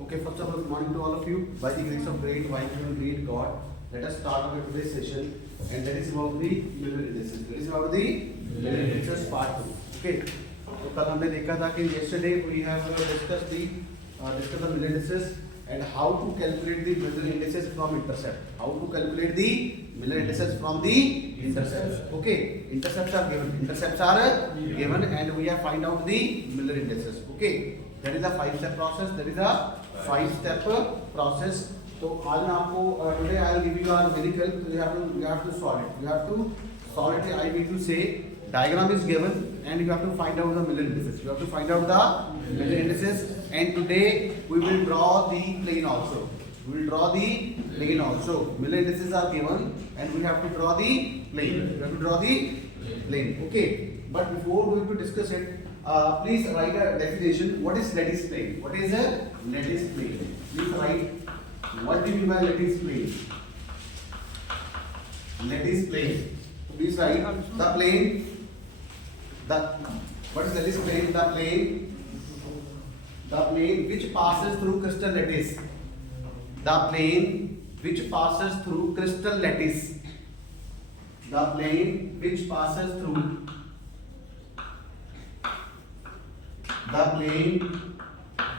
Okay, first of all, good morning to all of you. By the grace of great, wonderful, and great God, let us start our today's session, and that is about the Miller indices. That is about the Miller indices part 2. Okay. तो कल हमने देखा था कि yesterday we have discussed the Miller indices and how to calculate the Miller indices from intercept. How to calculate the Miller indices from the intercepts. Okay. Intercepts are given. Intercepts are given, and we have find out the Miller indices. Okay. That is a 5-step process. That is a 5-step process. So आज मैं आपको today I will give you a numerical. So you have to solve it. You have to solve it. I mean to say diagram is given and you have to find out the Miller indices. You have to find out the Miller indices, and today we will draw the plane also. We will draw the plane also. Miller indices are given and we have to draw the plane. We have to draw the plane. Okay. But before we to discuss it, please write a definition. What is lattice plane? What is a lattice plane? Please write. What do you mean by lattice plane? Lattice plane. Please write the plane. What is lattice plane? The plane which passes through crystal lattice. The plane which passes through crystal lattice. The plane which passes through. The plane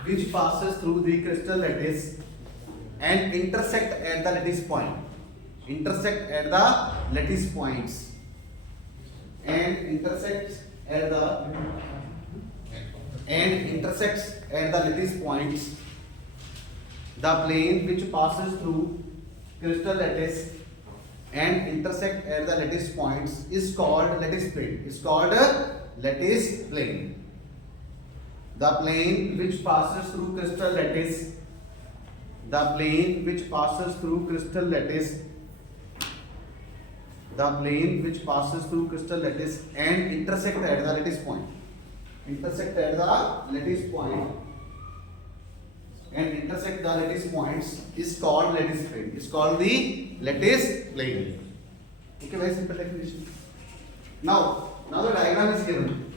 which passes through the crystal lattice and intersect at the lattice point. Intersect at the lattice points. And intersects at the lattice points. The plane which passes through crystal lattice and intersect at the lattice points is called lattice plane. Is called lattice plane. The plane which passes through crystal lattice. The plane which passes through crystal lattice. The plane which passes through crystal lattice and intersect at the lattice point. Intersect at the lattice point. And intersect the lattice points is called lattice plane. Is called the lattice plane. Okay, very simple definition. Now the diagram is given.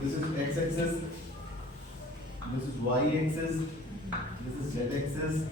This is x-axis, this is y-axis, this is z-axis.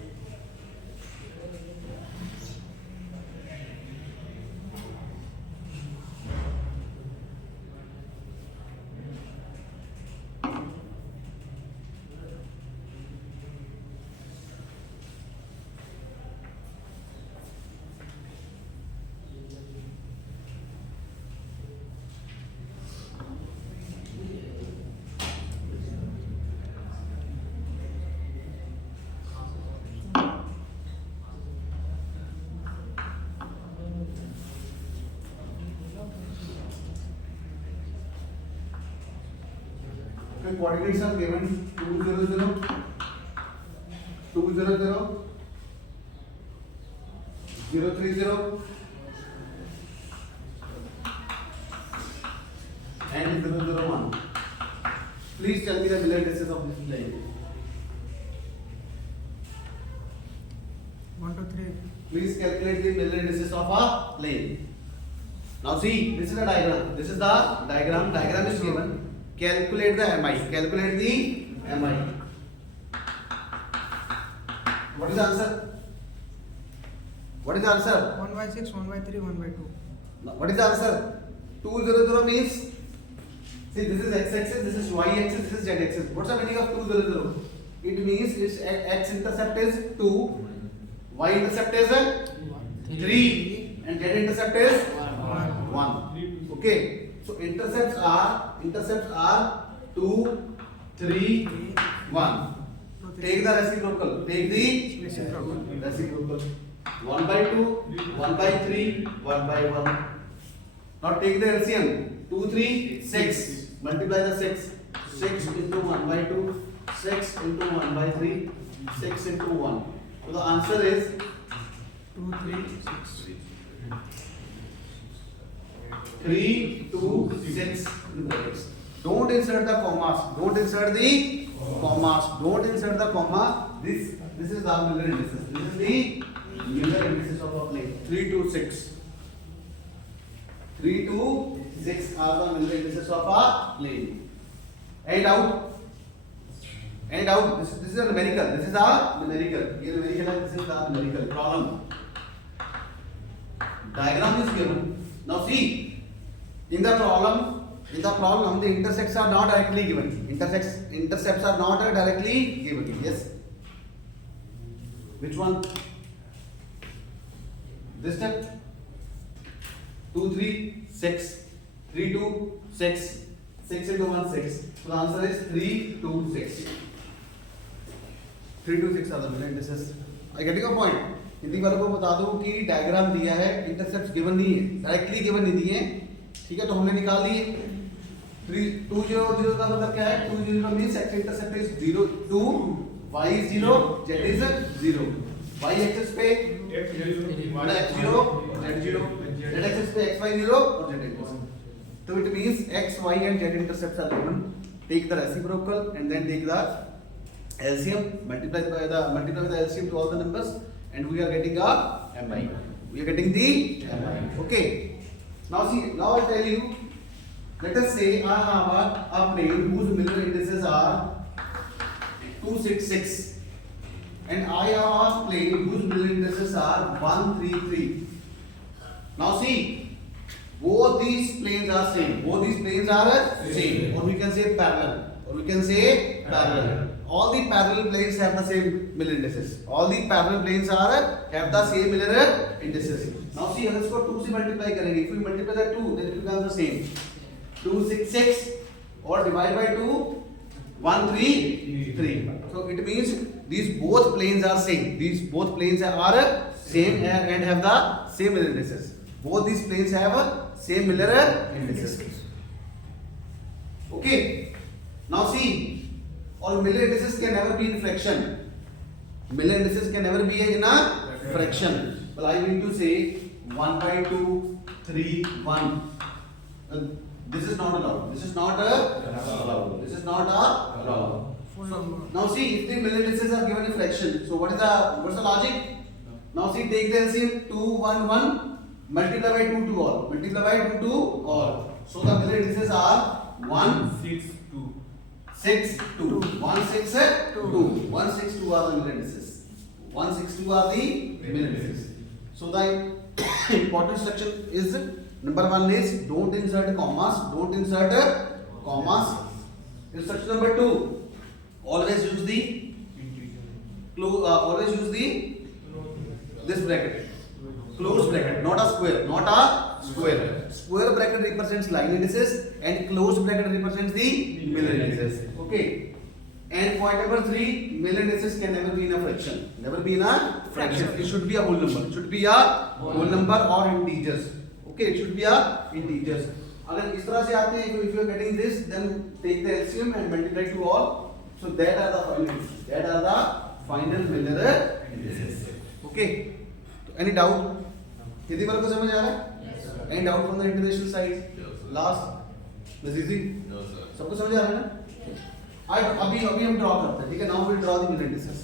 Coordinates are given 2 0 0, 2 0 0, 0 3 0, and 0 0 1. Please tell me the Miller indices of this plane. 1 2 3. Please calculate the Miller indices of a plane. Now see, this is a diagram. This is the diagram. Diagram is given. Calculate the MI. Calculate the MI. What is the answer? What is the answer? 1 by 6, 1 by 3, 1 by 2. What is the answer? 2 0 0 means, see, this is x-axis, this is y-axis, this is z-axis. What's the meaning of 2 0 0? It means its x-intercept is 2, y-intercept is 3, and z-intercept is 1. Okay. So intercepts are 2, 3, 1. Take the reciprocal. Take the reciprocal. 1 by 2, 1 by 3, 1 by 1. Now take the LCM. 2, 3, 6. Multiply the 6. 6 into 1 by 2, 6 into 1 by 3, 6 into 1. So the answer is 2 3 6. 3, 2, 6. Don't insert the commas. Don't insert the commas. Don't insert the comma. This is the Miller indices. This is the Miller indices of a plane. 3 to 6. 3 to 6 are the Miller indices of a plane. Any doubt? Any doubt? This is a numerical. This is a numerical. ये numerical है. This is the numerical problem. Diagram is given. Now see, in the problem, the intersects are not directly given. Intercepts are not directly given. Yes. Which one? This step. 2, 3, 6. 3, 2, 6. 6 into 1, 6. So the answer is 3, 2, 6. 3 to 6 are the middle indices. I get your point. Hindi वालों को बता दूं कि diagram दिया है, intercepts given नहीं है, directly given नहीं दिए, ठीक है, तो हमने निकाल लिए. 2 0 0 का मतलब क्या है? 2 0 means x intercept is 0 2, y is 0, z is 0. y axis पे x 0, z 0, z एक्सिस पे x y 0 और z axis. So it means x, y and z intercepts are given. Take the reciprocal and then take the LCM, multiply with the LCM to all the numbers, and we are getting a MI. We are getting the MI. Okay. Now see, now I'll tell you. Let us say I have a plane whose middle indices are 2, 6, 6, and I have a plane whose middle indices are 1, 3, 3. Now see. Both these planes are same. Both these planes are same. Or we can say parallel. All the parallel planes have the same middle indices. All the parallel planes have the same middle indices. Now see, हम इसको 2 से multiply करेंगे. If we multiply the 2, then it becomes the same. 2, 6, 6, or divide by 2, 1, 3, 3. So it means these both planes are same. These both planes are same and have the same middle indices. Both these planes have a same mirror indices. Okay. Now see, all mirror indices can never be in fraction. Mirror indices can never be in a fraction. Well, I mean to say 1 by 2, 3, 1. This is not allowed. This is not allowed. This is not allowed. Full number. Now see, if the mirror indices are given in fraction, so what's the logic? Now see, take the LCM 2, 1, 1. Multiply by 2 to all. Multiply by 2 to all. So the middle indices are 1, 6, 2. 6, 2. 1, 6, 2. 1, 6, 2 are the middle indices. 1, 6, 2 are the middle indices. So the important instruction is, number 1 is don't insert commas. Don't insert commas. Instruction number 2, always use the this bracket. Closed bracket, not a square, Square bracket represents line indices and closed bracket represents the middle indices. Okay. And point number 3, middle indices can never be in a fraction. Never be in a fraction. It should be a whole number. It should be a whole number or integers. Okay, it should be a integers. अगर इस तरह से आते हैं, if you are getting this, then take the LCM and multiply to all. So that are the final indices. That are the final middle indices. Okay. Any doubt? कितनी बार को समझ आ रहा है? Any doubt from the international side? Last, this is easy. सबको समझ आ रहा है ना? अभी हम ड्रॉ करते हैं, ठीक है? Now we will draw the middle indices.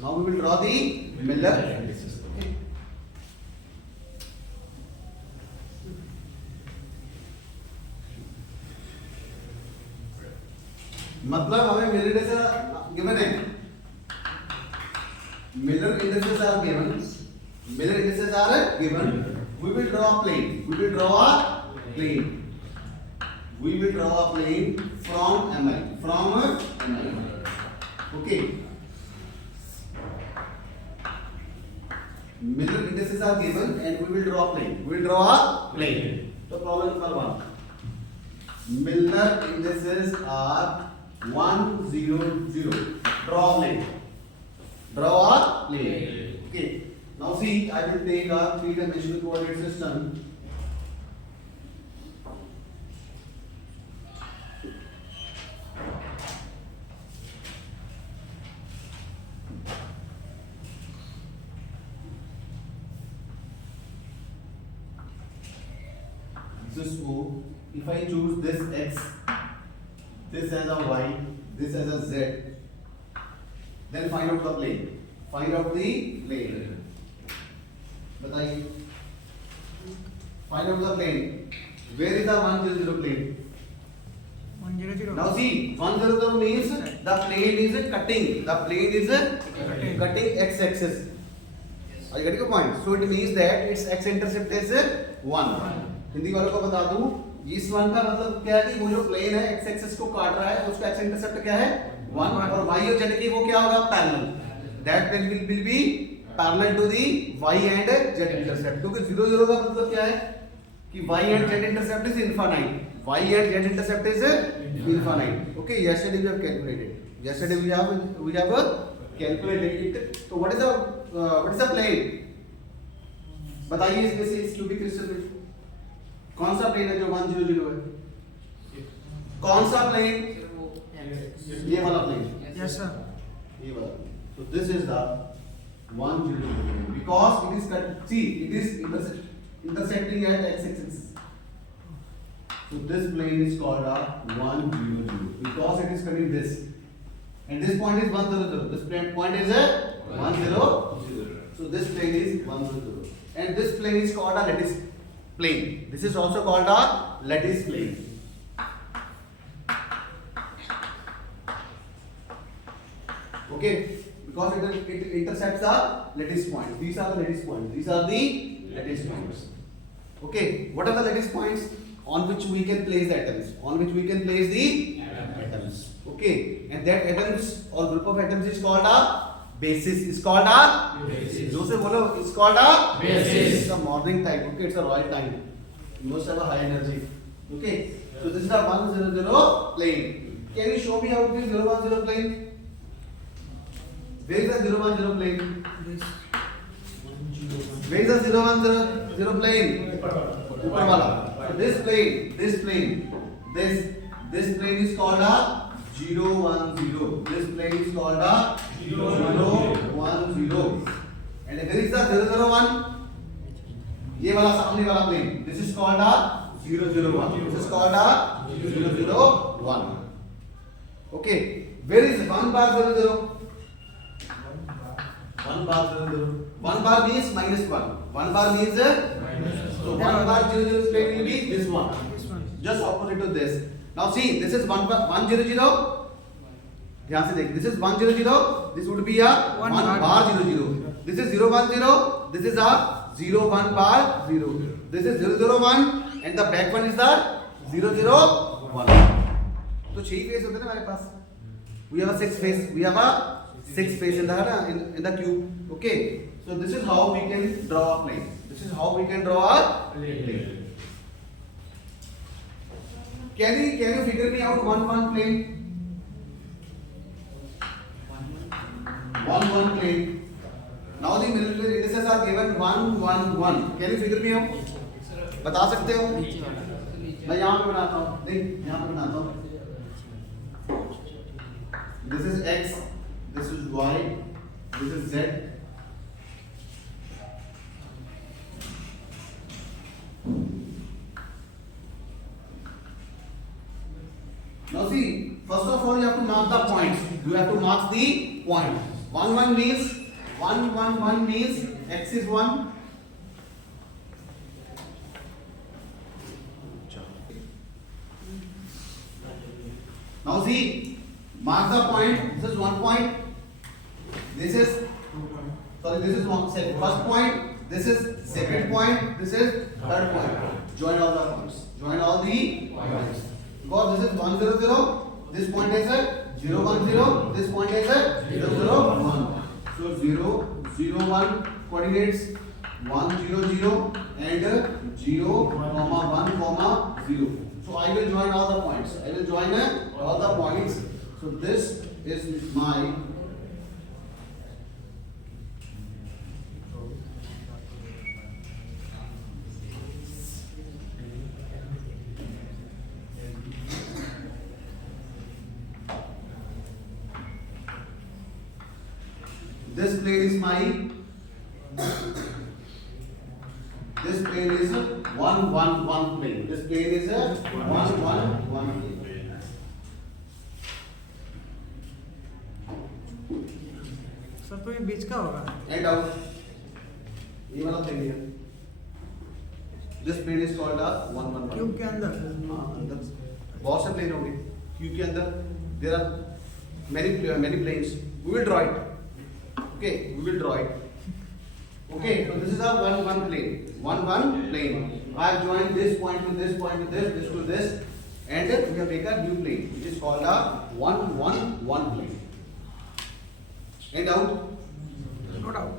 Now we will draw the middle indices. Okay. मतलब हमें मिडल इंडिसेस गिवन है. Middle indices are given. Middle indices are given. We will draw a plane. We will draw a plane from MI. Okay. Middle indices are given and we will draw a plane. We will draw a plane. So problem number 1. Middle indices are 1, 0, 0. Draw a plane. Okay. Now see, I will take a 3-dimensional coordinate system. This is O. If I choose this X, this as a Y, this as a Z, then find out the plane. Find out the plane. बताइए. Find out the plane. Where is the 1, 0, 0 plane? 1, 100. Now see, 100 means the plane is cutting. The plane is cutting x-axis. Are you getting the point? So it means that its x-intercept is 1. Hindi वालों को बता दूं, इस 1 का मतलब क्या है कि वो जो प्लेन है x-axis को काट रहा है, उसका x-intercept क्या है 1 और y और z की वो क्या होगा parallel. That plane will be parallel to the y and z intercept. क्योंकि 0 0 का मतलब क्या है कि y and z intercept is infinite. Y and z intercept is infinite. Okay, yesterday we have calculated. Yesterday we have calculated it. So what is the plane? बताइए इसमें से इस क्यूबिक क्रिस्टल में कौन सा प्लेन है जो 100 है? कौन सा प्लेन? ये वाला प्लेन. Yes sir. ये वाला. So this is the 100 plane because it is see it is intersecting at x-axis. So this plane is called a 100 because it is cutting this, and this point is 100. This point is a 100. So this plane is 100, and this plane is called a lattice plane. This is also called a lattice plane. Okay, because it intersects the lattice points. These are the lattice points. These are the lattice points. Okay, what are the lattice points? On which we can place the atoms, on which we can place the atoms. Okay, and that atoms or group of atoms is called a basis. Is called a basis. जो से बोलो, it's called a basis. It's a morning time. Okay, it's a royal time. You must have a high energy. Okay, so this is the 100 plane. Can you show me how it is 010 plane? Where is the 010 plane? This. Where is the 010 plane? ऊपर वाला. So this plane, this plane is called a 010. This plane is called a 010. And where is the 001? ये वाला सामने वाला plane. This is called a 001. This is called a 001. Okay. Where is 1 bar 00? 1 bar 00. 1 bar means minus 1. 1 bar means so 1 bar 00 plane will be this one. This one. Just opposite to this. Now see, this is 100. ध्यान से देख. This is 100. This would be a 1 bar 00. This is 010. This is a 01 bar 0. This is 001 and the back one is the 001. तो 6 face होते हैं हमारे पास. We have a 6 face. We have a 6 face in the cube. Okay. So this is how we can draw a plane. This is how we can draw a plane. Can you figure me out 1 plane? 1 plane. Now the military indices are given 1 1. Can you figure me out? बता सकते हो? मैं यहाँ पे बनाता हूँ. देख यहाँ पे बनाता हूँ. This is x. This is y. This is z. Now see, first of all you have to mark the points. You have to mark the point. 1 means x is 1. Now see, mark the point. This is 1 point. This is first point. This is second point. This is third point. Join all the points. Join all the points. Because this is 100. This point is a 010. This point is a 001. So 001 coordinates 100 and 0, 1, 0. So I will join all the points. I will join all the points. So this is my this plane is my this plane is a 1 1 1 plane. This plane is a 1 1 1 plane. Sir तो ये बीच का होगा. And out. ये वाला plane है. This plane is called a 1 1 1. Cube के अंदर. हाँ अंदर बहुत से प्लेन होंगे. Q के अंदर there are many planes. We will draw it. Okay, we will draw it. Okay, so this is a one plane. One plane. I have joined this point to this point to this to this, and we have make a new plane, which is called a one plane. Any doubt? No doubt.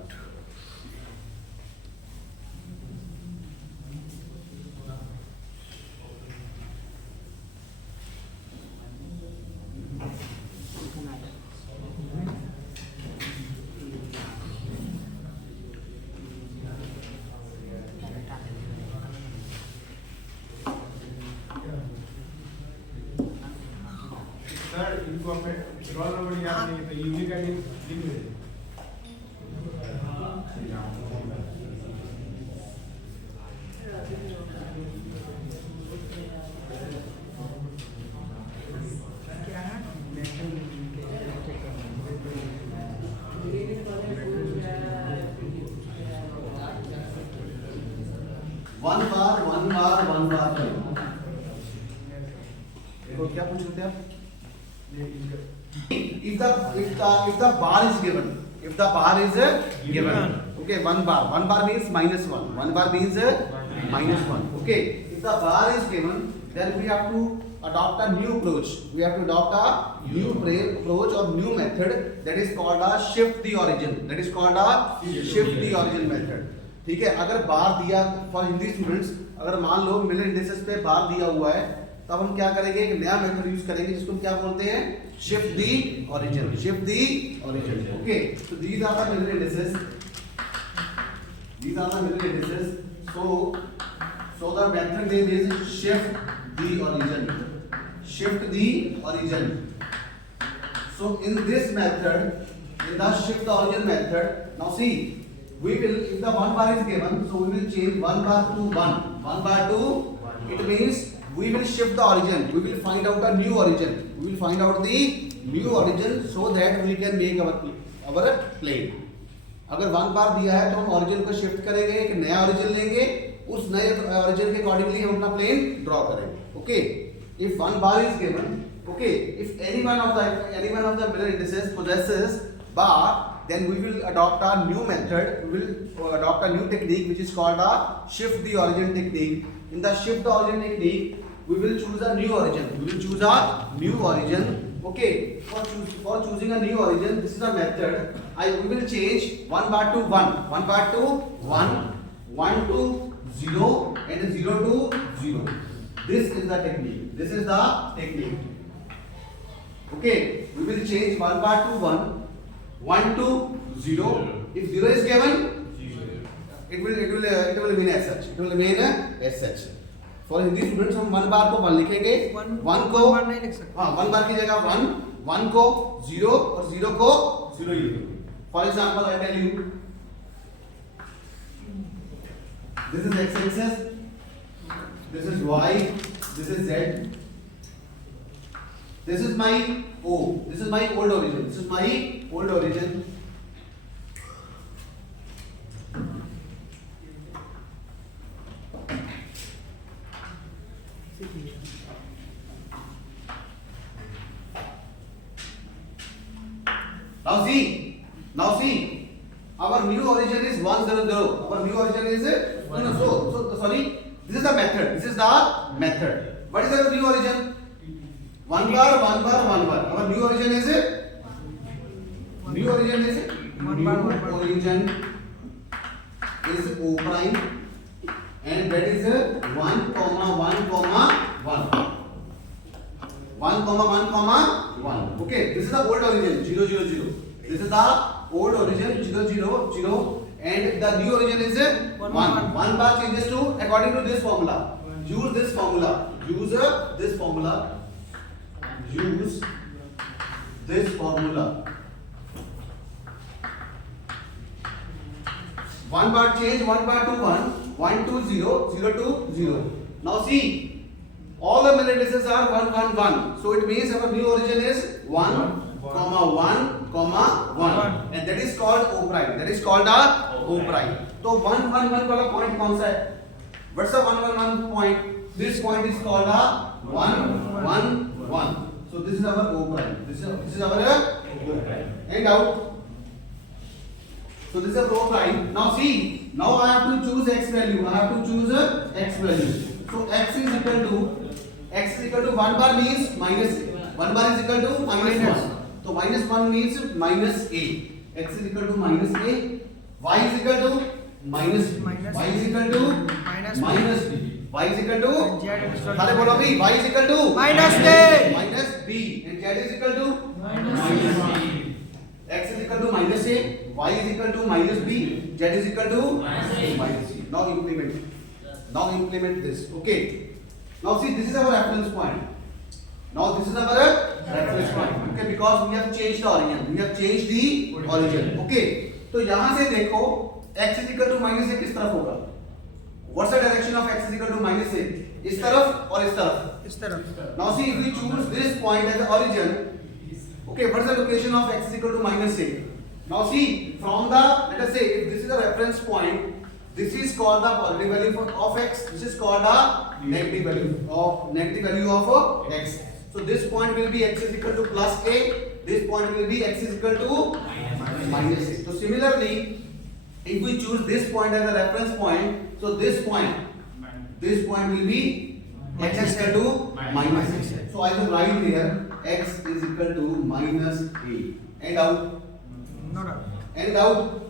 Sir इनको अपने roll number याद नहीं है तो unique ID लिख दे। क्या है? one bar plane. देखो क्या पूछ रहे थे आप? If the bar is given, okay, one bar means -1. One bar means -1. Okay, if the bar is given, then we have to adopt a new approach. We have to adopt a new approach or new method that is called a shift the origin. That is called a shift the origin method. ठीक है, अगर बार दिया for Hindi students, अगर मान लो Miller indices पे बार दिया हुआ है, तब हम क्या करेंगे, एक नया मेथड यूज करेंगे जिसको हम क्या बोलते हैं, shift the origin. Shift the origin. Okay, so these are the middle indices. So the method name is shift the origin. Shift the origin. So in this method, in the shift the origin method, now see, we will, if the one bar is given, so we will change one bar to 1. One bar to, it means we will shift the origin. We will find out a new origin. We will find out the new origin so that we can make our plane. अगर one bar दिया है तो हम origin को shift करेंगे, एक नया origin लेंगे, उस नए ओरिजिन के अकॉर्डिंगली हम अपना प्लेन ड्रॉ करेंगे. Okay, if one bar is given, okay, if any one of the middle indices possesses bar, then we will adopt a new method. We will adopt a new technique which is called a shift the origin technique. In the shift the origin technique, we will choose a new origin. Okay, for choosing a new origin, this is a method. We will change one bar to 1, 1 to 0, and 0 to 0. This is the technique. Okay, we will change one bar to 1 to 0. If 0 is given, it will remain as such. For Hindi students, हम one bar को 1 लिखेंगे, 1 को नहीं लिख सकते. हाँ, 1 बार की जगह 1 को 0 और 0 को 0 लिखेंगे. For example, I tell you, this is x-axis, this is y, this is z, this is my O, this is my old origin. Now see, our new origin is 100. Our new origin is sorry. This is the method. What is our new origin? One bar. Our new origin is O prime, and that is 1, 1. Okay, this is the old origin 0. This is the old origin 0, and the new origin is 1. One bar changes to according to this formula. Use this formula. One bar change, 1 bar to 1 to 0, 0 to 0. Now see, all the middle indices are 1. So it means our new origin is 1, 1, and that is called O prime. O prime. So 1 वाला point कौन सा है? What's the 1 point? This point is called a 1. So this is our O prime. This is our O prime. And out. So this is our O prime. Now see, now I have to choose x value. I have to choose x value. So x is equal to 1 bar means minus a. 1 bar is equal to minus 1. So minus 1 means minus a. X is equal to minus a. Y is equal to minus b. Y is equal to minus b. Y is equal to सारे बोलो भी y is equal to minus a. minus b and z is equal to minus b. X is equal to minus a, y is equal to minus b, z is equal to minus c. Now implement this. Okay. Now see, this is our reference point. Now this is our reference point. Okay, because we have changed the origin. We have changed the origin. Okay. तो यहाँ से देखो x is equal to minus a किस तरफ होगा? What's the direction of x is equal to minus a? इस तरफ और इस तरफ? इस तरफ. Now see, if we choose this point as the origin, okay, what is the location of x is equal to minus a? Now see, from the, let us say, if this is a reference point, this is called the positive value of x. This is called the negative value of x. So this point will be x is equal to plus a. This point will be x is equal to minus a. So similarly, if we choose this point as a reference point, so this point will be x is equal to minus a. So I will write here x is equal to minus a. And out. No doubt. And out.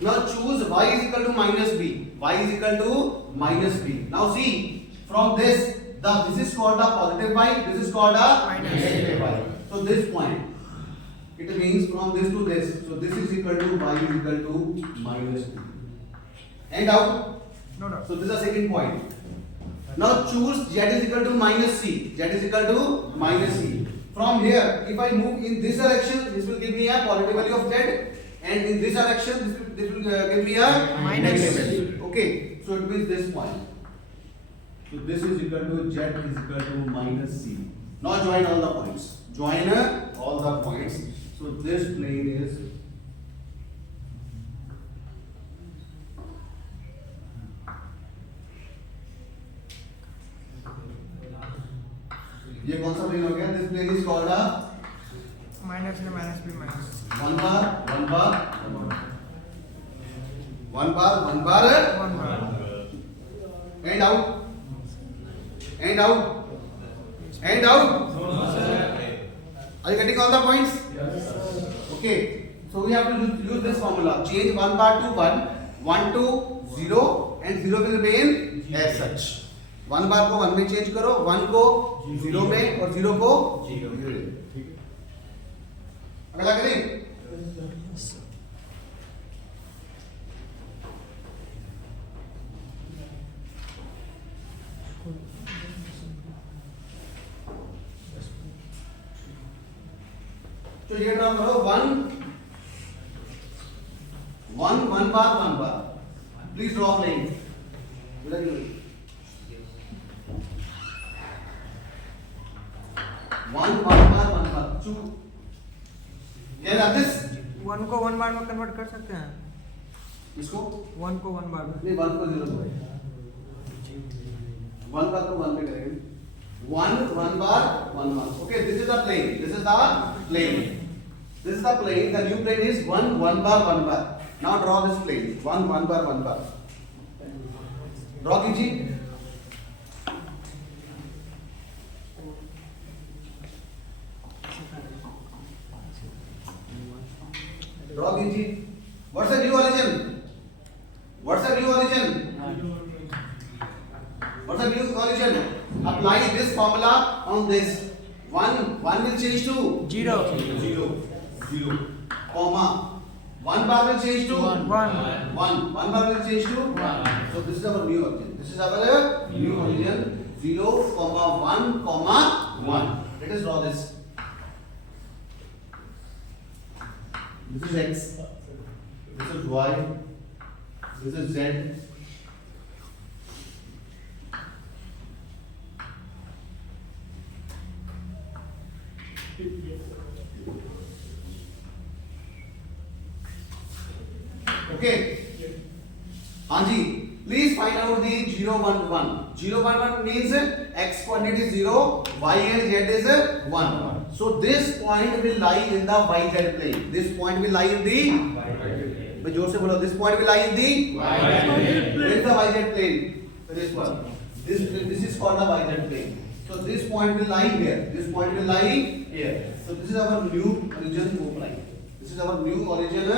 Now choose y is equal to minus b. Y is equal to minus b. Now see, from this, this is called the positive y, this is called the negative y. So this point, it means from this to this. So this is equal to y is equal to minus b. And out. No doubt. So this is the second point. Now choose z is equal to minus c. Z is equal to minus c. From here, if I move in this direction, this will give me a positive value of z. And in this direction, this will give me a Minus. negative value. Okay, so it means this point. So this is equal to z is equal to minus c. Now join all the points. Join all the points. So this plane is ये कौन सा plane हो गया? This plane is called a Minus a minus b minus. one bar. One bar. And out. And out. And out. Are you getting all the points? Yes. Okay. So we have to use this formula. Change 1 bar to 1, 1 to 0, and 0 will remain as such. 1 bar को 1 में change करो, 1 को 0 में और 0 को 0 में. अगला करें. तो ये ड्रा करो 1 बार. Please draw plane. one bar. Two. Can you this? 1 को 1 बार में कन्वर्ट कर सकते हैं. इसको 1 को 1 बार में. नहीं 1 को 0 में. 1 बार को 1 में करेंगे. 1 bar. Okay, this is the plane. This is the plane. The new plane is 1 bar. Now draw this plane. 1 bar. Draw कीजिए. Draw कीजिए. What's the new origin? Apply this formula on this. 1 will change to 0, comma. 1 bar will change to 1. 1 bar will change to 1. So this is our new origin. 0, 1, 1. Let us draw this. This is x. This is y. This is z. Okay. हाँ जी. Please find out the 0, 1, 1. 0 1 1 means x coordinate is 0, y and z is 1. So this point will lie in the yz plane. This point will lie in the भाई जोर से बोलो. This point will lie in the where is the yz plane? This one. This is called the yz plane. So this point will lie here. This point will lie here. So this is our new origin O prime. This is our new origin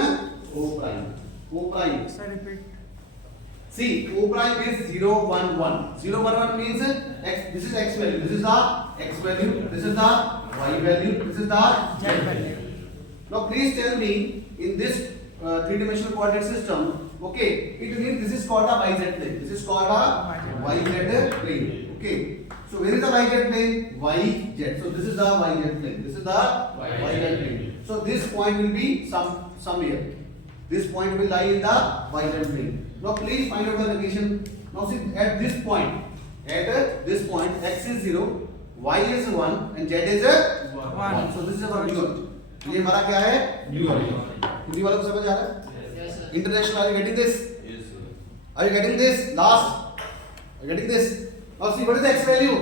O prime. O prime. Sir, repeat. See, O prime is 0 1 1. 0 1 1 means x. This is x value. This is the x value. This is the y value. This is the Z value. Now please tell me in this three-dimensional coordinate system. Okay, it means this is called a yz plane. This is called a yz plane. Okay. So where is the yz plane? Yz. So this is the yz plane. This is the yz plane. So this point will be somewhere. This point will lie in the yz plane. Now please find out the location. Now see at this point. At this point, x is 0, y is 1, and z is 1. So this is our new origin. ये हमारा क्या है? New origin. Hindi वालों को समझ आ रहा है? International, are you getting this? Yes, sir. Are you getting this? Last. Are you getting this? Now see what is the x value?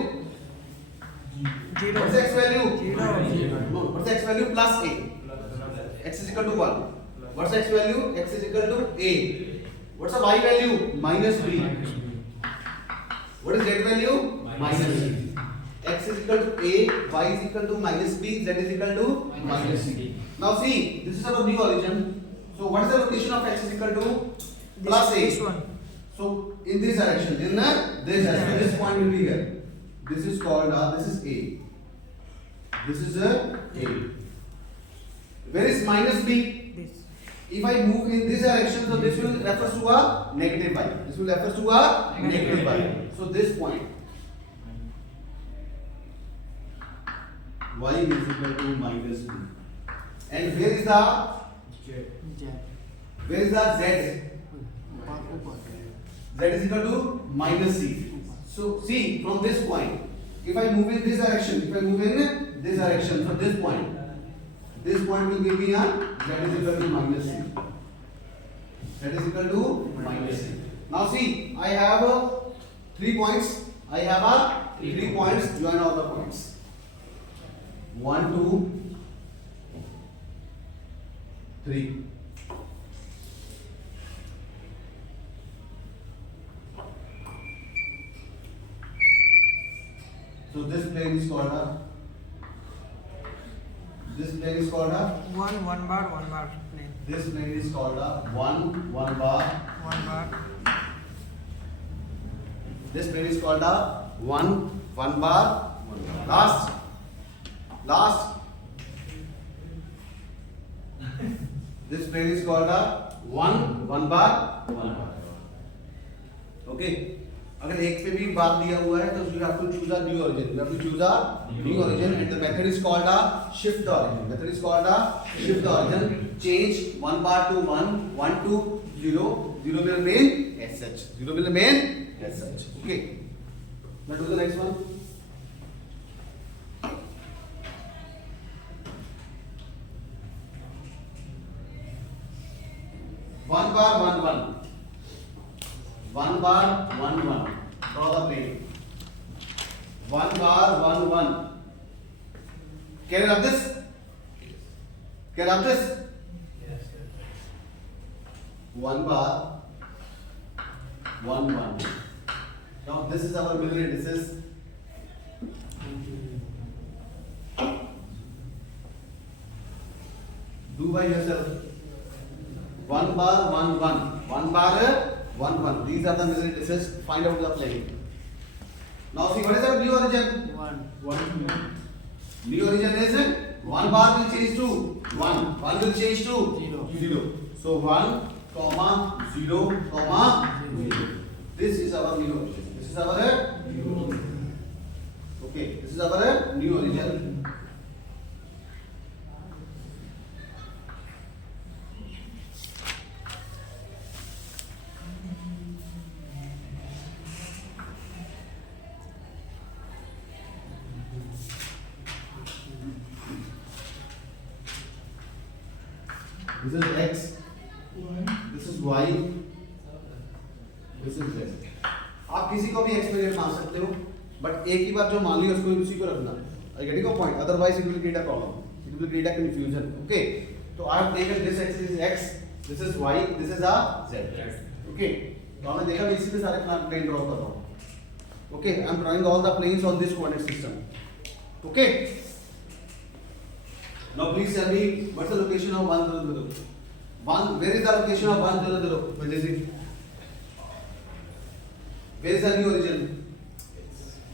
0. What's the x value? 0. No. What's the x value? Plus a. X is equal to 1. What's the x value? X is equal to a. What's the y value? Minus b. What is z value? Minus c. X is equal to a, y is equal to minus b, z is equal to minus c. Now see, this is our new origin. So what is the location of x is equal to? Plus a. This one. So in this direction, in this direction, this point will be here. This is called this is a. This is a. Where is minus b? This. If I move in this direction, so this will refer to a negative y. This will refer to a negative y. So this point y is equal to minus b. And where is the Z. where is the z? Z is equal to minus c. So see from this point, if I move in this direction, if I move in this direction, so this point will give me a z is equal to minus c. Z is equal to minus c. Now see, I have 3 points. I have 3 points. Join all the points. 1 2 3. So this plane is called a. This plane is called a. 1 bar plane. This plane is called a 1 bar. 1 bar. This plane is called a 1 bar. Last. This plane is called a 1 bar. Okay. अगर एक पे भी बार दिया हुआ है तो you have to choose a new origin. You have to choose a new origin, and the method is called a shift the origin. Method is called a shift the origin. Change 1 bar to 1, 1 to 0. 0 will remain as such. 0 will remain as such. Okay. Now do the next one. One bar, one. Draw the plane. 1 bar, 1. Can you have this? Can you have this? Yes, sir. 1 bar, 1. Now this is our middle indices. Do by yourself. 1 bar, 1. 1 bar, 1. These are the middle indices. Find out the plane. Now see what is our new origin? 1 New origin is 1 bar will change to 1. 1 will change to 0. So 1, 0, 0. This is our new origin. This is our new origin. Okay. This is our new origin. This is x, this is y, this is z. आप किसी को भी x y z मान सकते हो, but एक ही बार जो मान लिया उसको उसी को रखना। I getting your point? Otherwise it will create a problem. It will create a confusion. Okay. So I have taken this axis is x, this is y, this is a z. Okay. तो हमने देखा मैं इसी में सारे plane draw कर रहा हूँ. Okay. I am drawing all the planes on this coordinate system. Okay. Now please tell me what's the location of 1 0 0. Where is the location of 1 0 0? What is it? Where is the new origin?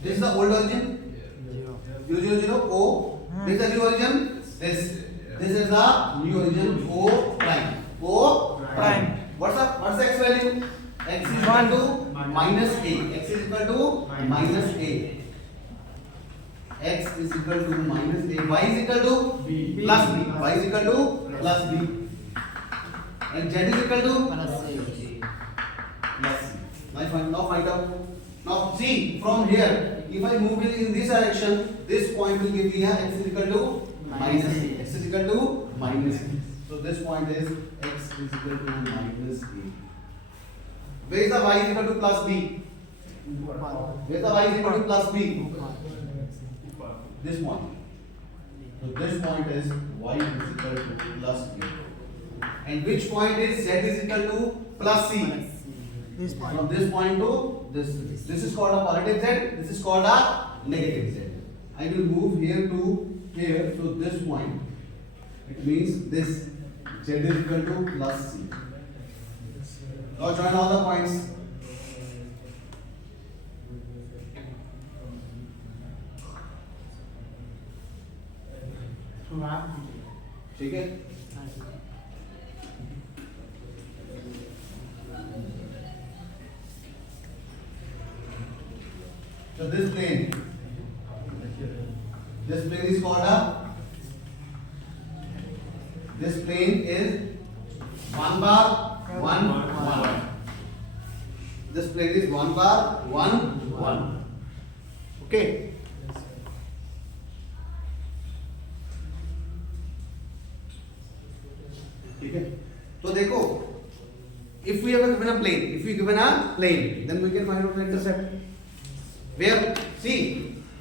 This is the old origin. 0 0 0 O. This is the new origin. This is the new origin O prime. O prime. What's the x value? X is equal to minus a. X is equal to minus a. X is equal to minus a. Y is equal to B. plus b. Y is equal to plus b. And z is equal to plus c. plus c. Now find out. Now see from here. If I move it in this direction, this point will give me a x is equal to minus a. X is equal to minus a. So this point is x is equal to minus a. Where is the y is equal to plus b? Where is the y is equal to plus b? This point. So this point is y is equal to plus b. And which point is z is equal to plus c? This point. From this point to this. This is called a positive z. This is called a negative z. I will move here to here. So this point. It means this z is equal to plus c. Now join all the points. ठीक है? So this plane is called a. This plane is 1 bar 1 1. This plane is 1 bar 1 1. Okay. ठीक है. तो देखो, if we have given a plane, then we can find out the intercept. Where see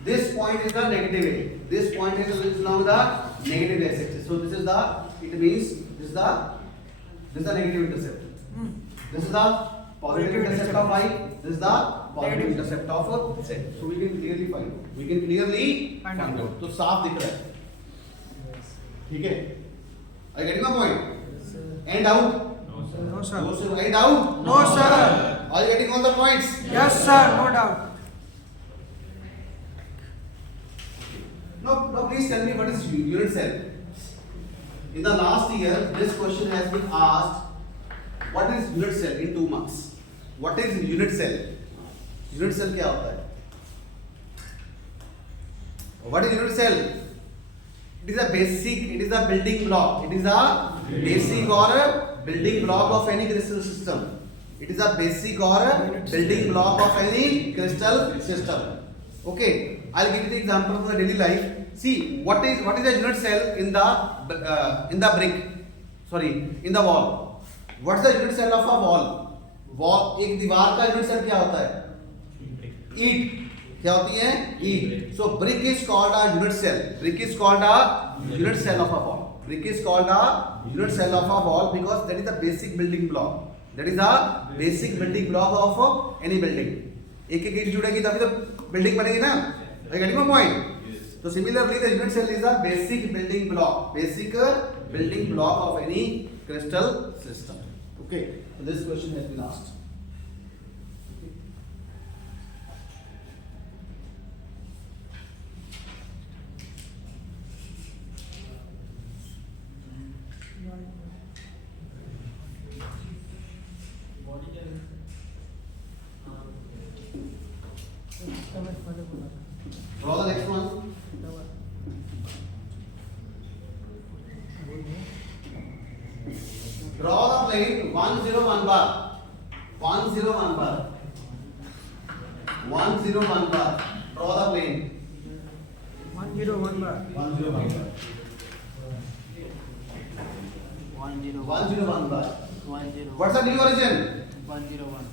this point is the negative a. This point is along the negative x-axis. So this is the. It means this is the negative intercept. This is the positive intercept of y. This is the positive intercept of z. So we can clearly find out. We can clearly find out. तो साफ दिख रहा है. ठीक है. Are you getting my point? Any doubt? No sir. No sir. Any doubt? No sir. Are you getting all the points? Yes sir. No doubt. Now please tell me what is unit cell. In the last year, this question has been asked. What is unit cell in 2 marks? What is unit cell? Unit cell क्या होता है? What is unit cell? It is a basic. It is a building block. It is a basic or a building block of any crystal system. It is a basic or a building block of any crystal system. Okay. I'll give you the example of the daily life. See what is a unit cell in the brick. Sorry, in the wall. What's the unit cell of a wall? Wall एक दीवार का unit cell क्या होता है? ईंट. क्या होती है? ईंट. So brick is called a unit cell. Brick is called a unit cell of a wall. Brick is called a unit cell of a wall because that is the basic building block. That is a basic building block of any building. एक एक ईंट जुड़ेगी तभी तो building बनेगी ना. Are you getting my point? Yes. So similarly, the unit cell is a basic building block. Basic building block of any crystal system. Okay. So this question has been asked. Draw the next one. Draw the plane 1 0 1 bar. 1 0 1 bar. 1 0 1 bar. Draw the plane. 1 0 1 bar. 1 0 1 bar. 1 0 1 0 1 bar. 1 0. What's the new origin? 1 0 1.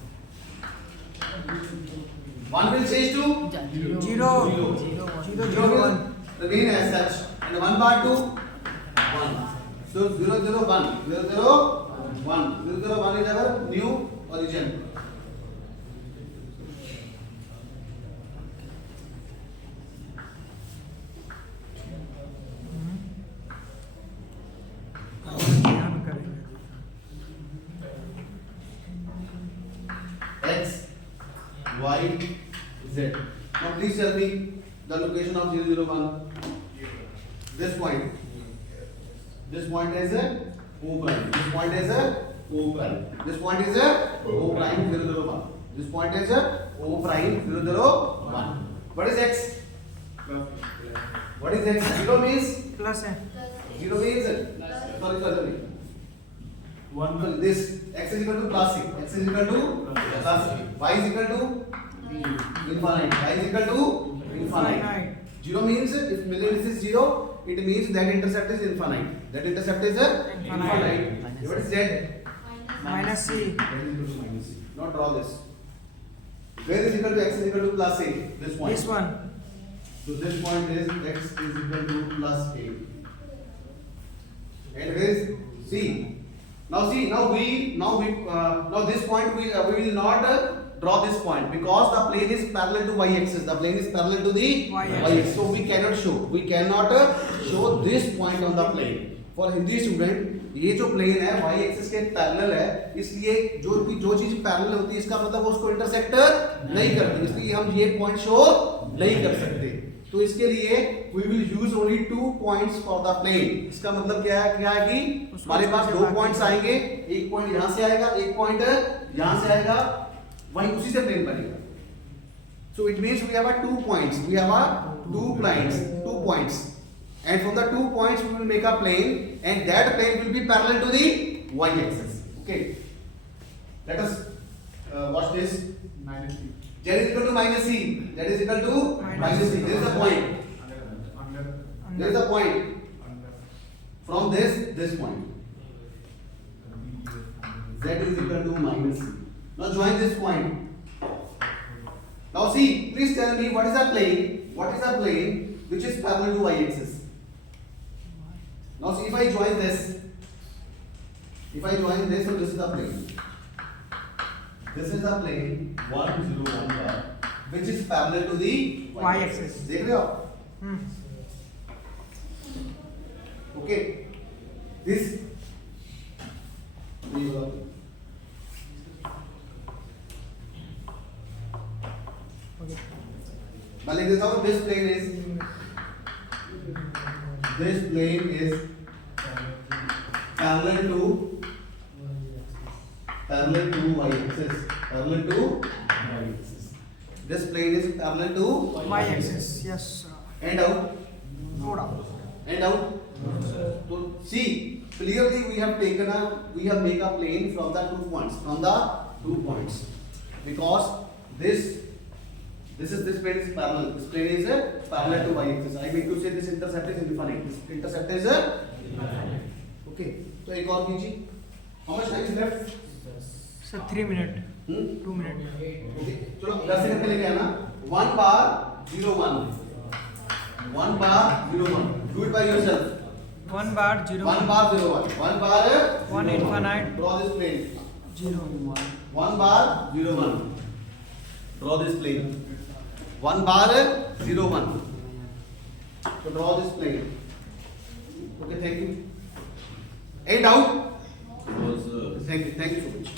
1 will change to 0. 0. 0, 0 will 1. remain as such. And 1 bar to 1. So 0 0 1 0 0 1 0 0 1 is our new origin. यहाँ पे करेंगे. X, Y, Z. Now please tell me the location of 0 0 1. This point. This point is a O prime. This point is a O prime. This point is a O prime 0 0 1. This point is a O prime 0 0 1. What is X? What is X? 0 means Plus है. 0 means sorry. One. This X is equal to plus C. X is equal to plus C. Y is equal to infinite. Y is equal to infinite. Infinite. 0 means if million is 0, it means that intercept is infinite. That intercept is infinite. What is Z? Minus C. That is equal to minus C. Now draw this. Where is equal to X is equal to plus A? This point. This one. So this point is X is equal to plus A. And where is C? Now see, now this point we will not draw this point because the plane is parallel to y-axis. The plane is parallel to the y-axis. So we cannot show this point on the plane. For Hindi student, ये जो plane है y-axis के parallel है, इसलिए जो चीज parallel होती है इसका मतलब वो उसको intersect नहीं करती, इसलिए हम ये point show नहीं कर सकते. तो इसके लिए we will use only 2 points for the plane. इसका मतलब क्या है कि हमारे पास 2 points आएंगे, एक point यहाँ से आएगा, एक point यहाँ से आएगा, वहीं उसी से plane बनेगा. So it means we have 2 points. We have 2 points. And from the 2 points we will make a plane, and that plane will be parallel to the y-axis. Okay. Let us watch this. Minus C. Z is equal to minus C. That is equal to minus C. There is a point. Under. There is a point. Under. From this point. Z is equal to minus C. Now join this point. Now see, please tell me what is a plane? What is a plane which is parallel to y-axis? Now see, if I join this, so this is the plane. This is the plane 1 0 1 bar, which is parallel to the y-axis. देख रहे हो आप? Okay. This. मैं लिख देता हूँ this plane is parallel to y-axis. This plane is parallel to Y-axis. Yes. and out. No doubt. And out. So see, clearly we have made a plane from the 2 points. Because this plane is parallel. This plane is parallel to y-axis. I mean to say this intercept is infinite. This intercept is okay. So एक और कीजिए. How much time is left? Sir, 3 minutes. 2 minutes. Okay. चलो 10 second के लिए क्या ना? 1 bar 0 1. 1 bar 0 1. Do it by yourself. 1 bar 0. 1 bar 0 1. 1 bar 1 infinite. Draw this plane. 0 1. 1 bar 0 1. Draw this plane. 1 bar 0 1. So draw this plane. Okay, thank you. 8 out. Thank you so much.